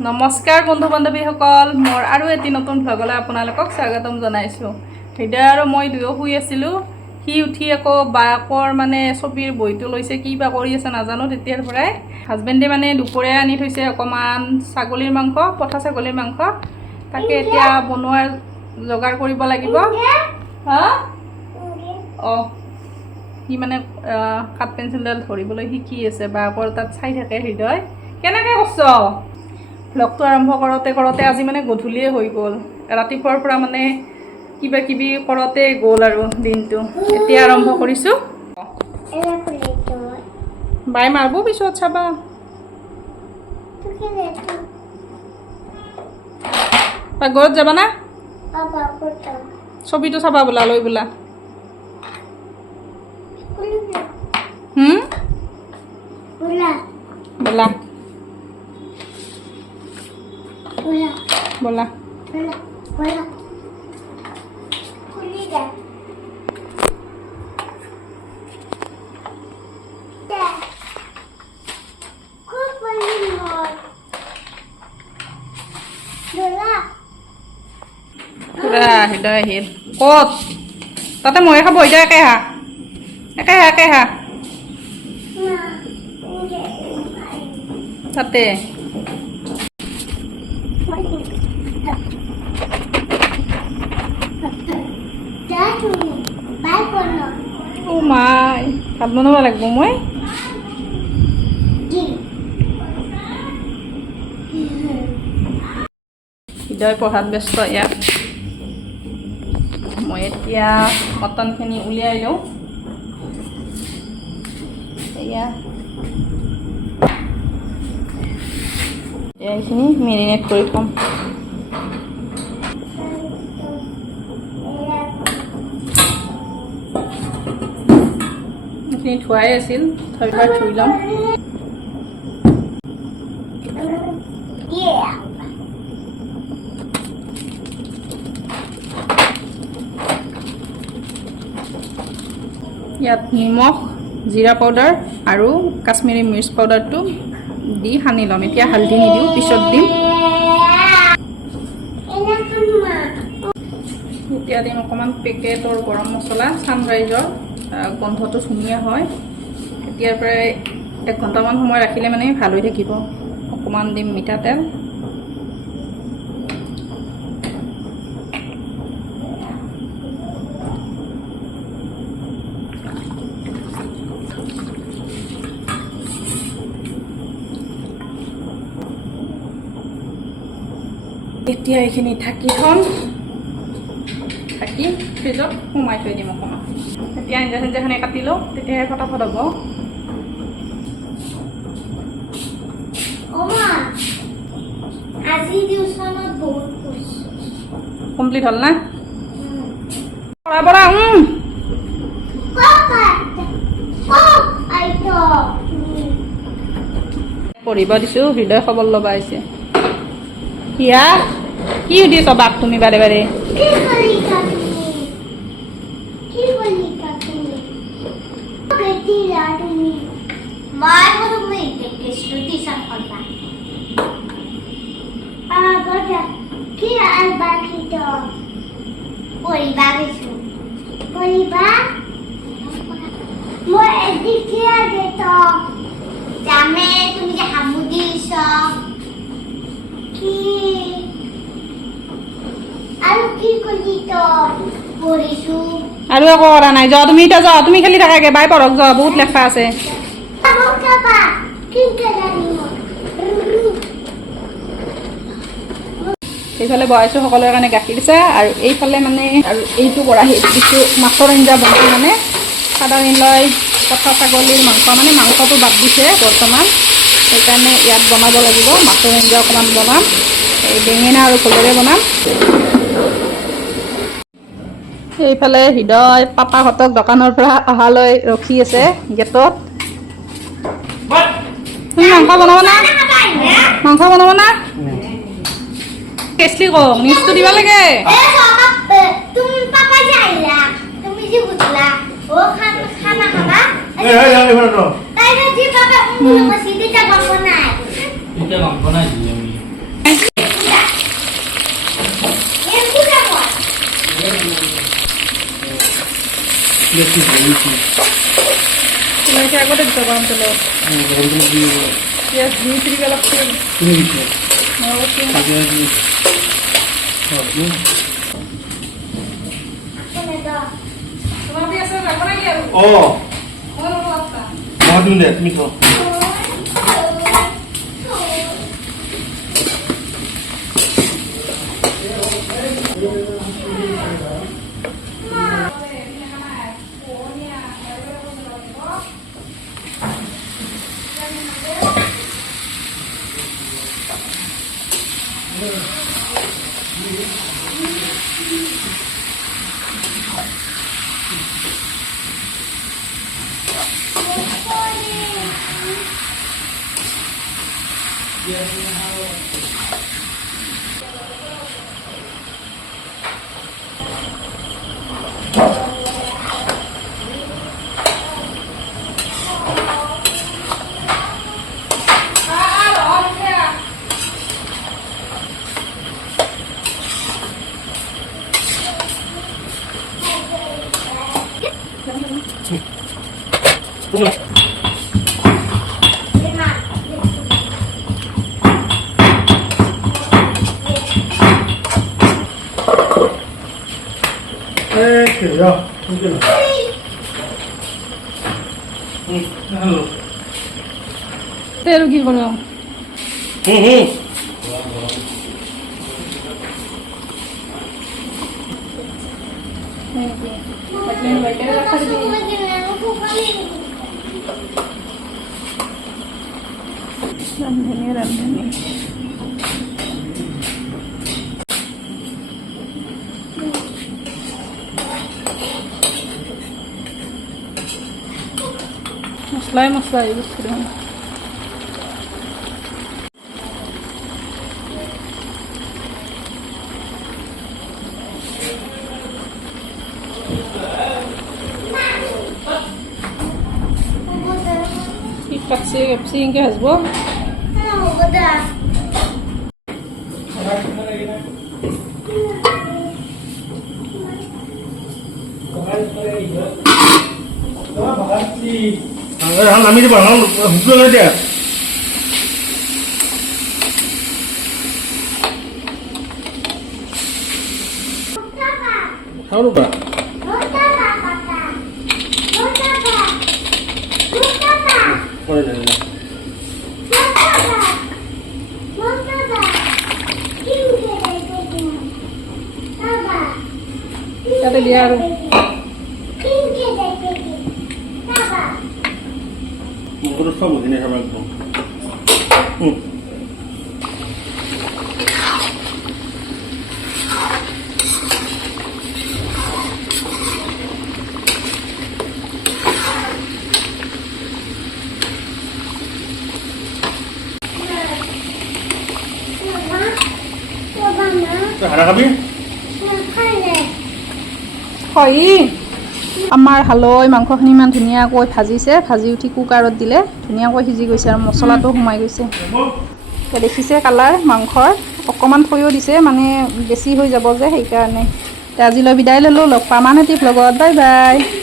নমস্কাৰ বন্ধু বান্ধৱীসকল, মোৰ আৰু এটি নতুন ভ্লগলৈ আপোনালোকক স্বাগতম জনাইছোঁ। হৃদয় আৰু মই দুয়ো শুই আছিলোঁ। সি উঠি আকৌ বায়েকৰ মানে ছবিৰ বহিটো লৈছে, কি বা কৰি আছে নাজানো। তেতিয়াৰ পৰাই হাজবেণ্ডে মানে দুপৰীয়া আনি থৈছে অকণমান ছাগলীৰ মাংস, পঠা ছাগলীৰ মাংস। তাকে এতিয়া বনোৱাৰ যোগাৰ কৰিব লাগিব। হা অঁ, সি মানে কাঠ পেঞ্চিলডাল ধৰিবলৈ শিকি আছে, বায়েকৰ তাত চাই থাকে। হৃদয় কেনেকৈ কৰছ? ভ্লগটো আৰম্ভ কৰোঁতে আজি মানে গধূলিয়ে হৈ গ'ল। ৰাতিপুৱাৰ পৰা মানে কিবা কিবি কৰোঁতে গ'ল আৰু দিনটো। এতিয়া আৰম্ভ কৰিছোঁ। বাই মাৰিব পিছত চাবা। পাকঘৰত যাবা না? ছবিটো চাবা বোলা, লৈ বোলা। বলা বলা হৃদয় আহিল ক'ত? তাতে ময়ে খাব। হৃদয় একে হা, একে হা তাতে। ও মাই, ভাত বনাব লাগিব মই। হৃদয় পঢ়াত ব্যস্ত ইয়াত। মই এতিয়া মটনখিনি উলিয়াই লওঁ। এয়া এইখিনি মেৰিনেট কৰি থ'ম। এইখিনি ধোৱাই আছিল, থৈবাৰ ধুই ল'ম। ইয়াত নিমখ, জিৰা পাউডাৰ আৰু কাশ্মীৰী মিৰ্চ পাউডাৰটো দি সানি ল'ম। এতিয়া হালধি নিদিওঁ, পিছত দিম। এতিয়া দিম অকণমান পেকেটৰ গৰম মছলা, ছানৰাইজৰ। গোন্ধটো ধুনীয়া হয়। এতিয়াৰ পৰাই 1 ঘণ্টামান সময় ৰাখিলে মানে ভাল হৈ থাকিব। অকণমান দিম মিঠাতেল। এতিয়া এইখিনি ঢাকি থ'ম, ঢাকি ফ্ৰিজত সোমাই থৈ দিম অকণমান। এতিয়া আঞ্জাখিনি কাটি লওঁ, তেতিয়াহে ফটাফট হ'ব। কমপ্লিট হ'ল না? পৰা পঢ়িব দিছোঁ। হৃদয় খবৰ ল'বা আহিছে। কিয়া কি সুধিছ বাপ তুমি বাৰে বাৰে? তুমি যে হামু দিছ আৰু একো কৰা নাই। যোৱা তুমি, এতিয়া যোৱা, তুমি খেলি থাকাগে। বাই পঢ়ক যোৱা, বহুত লেখা আছে। এইফালে বহাইছোঁ সকলোৰে কাৰণে গাখীৰ চাহ, আৰু এইফালে মানে আৰু এইটো কেৰাহীত দিছোঁ মাছৰ আঞ্জা বনাই। মানে সাধাৰণলৈ পঠা ছাগলীৰ মাংস, মানে মাংসটো বাদ দিছে বৰ্তমান, সেইকাৰণে ইয়াত বনাব লাগিব। মাছৰ আঞ্জা অকণমান বনাম, এই বেঙেনা আৰু ভোলেৰে বনাম। এইফালে হৃদয় পাপাহঁতক দোকানৰ পৰা অহালৈ ৰখি আছে গেটত। তুমি মাংস বনাব না? মাংস বনাব না? কেছলি কওঁ, নিউজটো দিব লাগে। ওলাইছে আগতে দিছ গৰম তেলত পিঁয়াজ ধুই ফিৰিকে অলপ তোমাৰ পিঁয়াজ যাব নেকি আৰু তুমি থ তেল কি কৰোঁ ৰান্ধনি মছলা এই বস্তু দেখোন পাকছি কাপছি এনেকৈ ভাজব নামি দিব হুকুল দিয়া খাওঁ ৰ'বা তাতে দিয়া আৰু মুখটো চব বুজি নাখাবা একদম হাৰা খাবি হয় আমাৰ হালৈ মাংসখিনি ইমান ধুনীয়াকৈ ভাজিছে ভাজি উঠি কুকাৰত দিলে ধুনীয়াকৈ সিজি গৈছে আৰু মছলাটো সোমাই গৈছে দেখিছে কালাৰ মাংসৰ অকণমান থৈও দিছে মানে বেছি হৈ যাব যে সেইকাৰণে আজিলৈ বিদায় ল'লোঁ লগ পাম আন এটি ভ্লগত বাই বাই